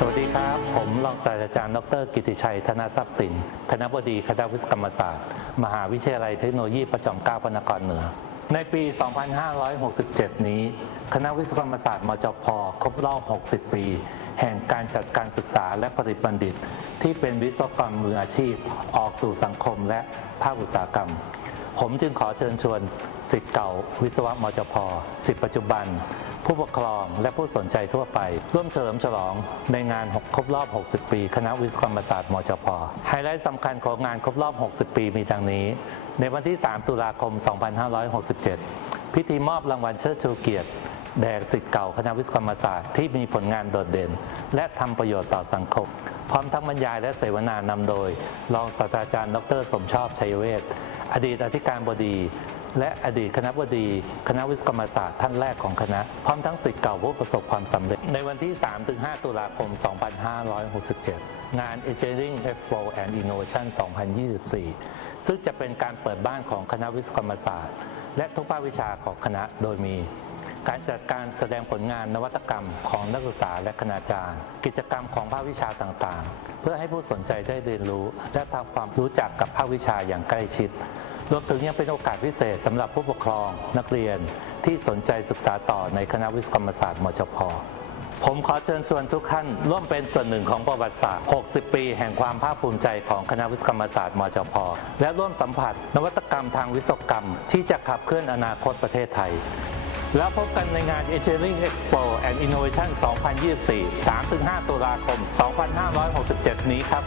สวัสดีครับ ผมรองศาสตราจารย์ ดร กิติชัย ธนทรัพย์สิน คณะบดีคณะวิศวกรรมศาสตร์ มหาวิทยาลัยเทคโนโลยีประจอมเกล้าพระนครเหนือ ในปี 2567 นี้ คณะวิศวกรรมศาสตร์มจพครบรอบ 60 ปี แห่งการจัดการศึกษาและผลิตบัณฑิต ที่เป็นวิศวกรมืออาชีพ ออกสู่สังคมและภาคอุตสาหกรรม ผมจึงขอเชิญชวนสิทธิ์เก่า วิศวะมจพสิทธิปัจจุบัน ผู้ปกครอง และผู้สนใจทั่วไป ร่วมเฉลิมฉลองในงาน ครบรอบ 60 ปี คณะวิศวกรรมศาสตร์มจพไฮไลท์สำคัญของงานครบรอบ 60 ปีมีดังนี้ ในวันที่ 3 ตุลาคม 2567 พิธีมอบรางวัลเชิดชูเกียรติแด่สิทธิ์เก่าคณะวิศวกรรมศาสตร์ที่มีผลงานโดดเด่น และทำประโยชน์ต่อสังคม พร้อมทั้งบรรยายและเสวนานำโดย รองศาสตราจารย์ ดร สมชอบชัยเวทอดีตอธิการบดี และอดีตคณะบดี คณะวิศวกรรมศาสตร์ท่านแรกของคณะ พร้อมทั้งสิทธิ์เก่าผู้ประสบความสำเร็จ ในวันที่ 3-5 ตุลาคม 2567 งาน Engineering Expo and Innovation 2024 ซึ่งจะเป็นการเปิดบ้านของคณะวิศวกรรมศาสตร์ และทุกภาควิชาของคณะโดยมีการจัดการแสดงผลงานนวัตกรรมของนักศึกษาและคณาจารย์ กิจกรรมของภาควิชาต่างๆ เพื่อให้ผู้สนใจได้เรียนรู้ และทำความรู้จักกับภาควิชาอย่างใกล้ชิด รวมถึงยังเป็นโอกาสพิเศษสำหรับผู้ปกครองนักเรียนที่สนใจศึกษาต่อในคณะวิศวกรรมศาสตร์มจพผมขอเชิญชวนทุกท่านร่วมเป็นส่วนหนึ่งของประวัติศาสตร์ 60 ปี แห่งความภาคภูมิใจของคณะวิศวกรรมศาสตร์มจพ และร่วมสัมผัสนวัตกรรมทางวิศวกรรม ที่จะขับเคลื่อนอนาคตประเทศไทย แล้วพบกันในงาน Engineering Expo and Innovation 2024 3-5 ตุลาคม 2567 นี้ครับ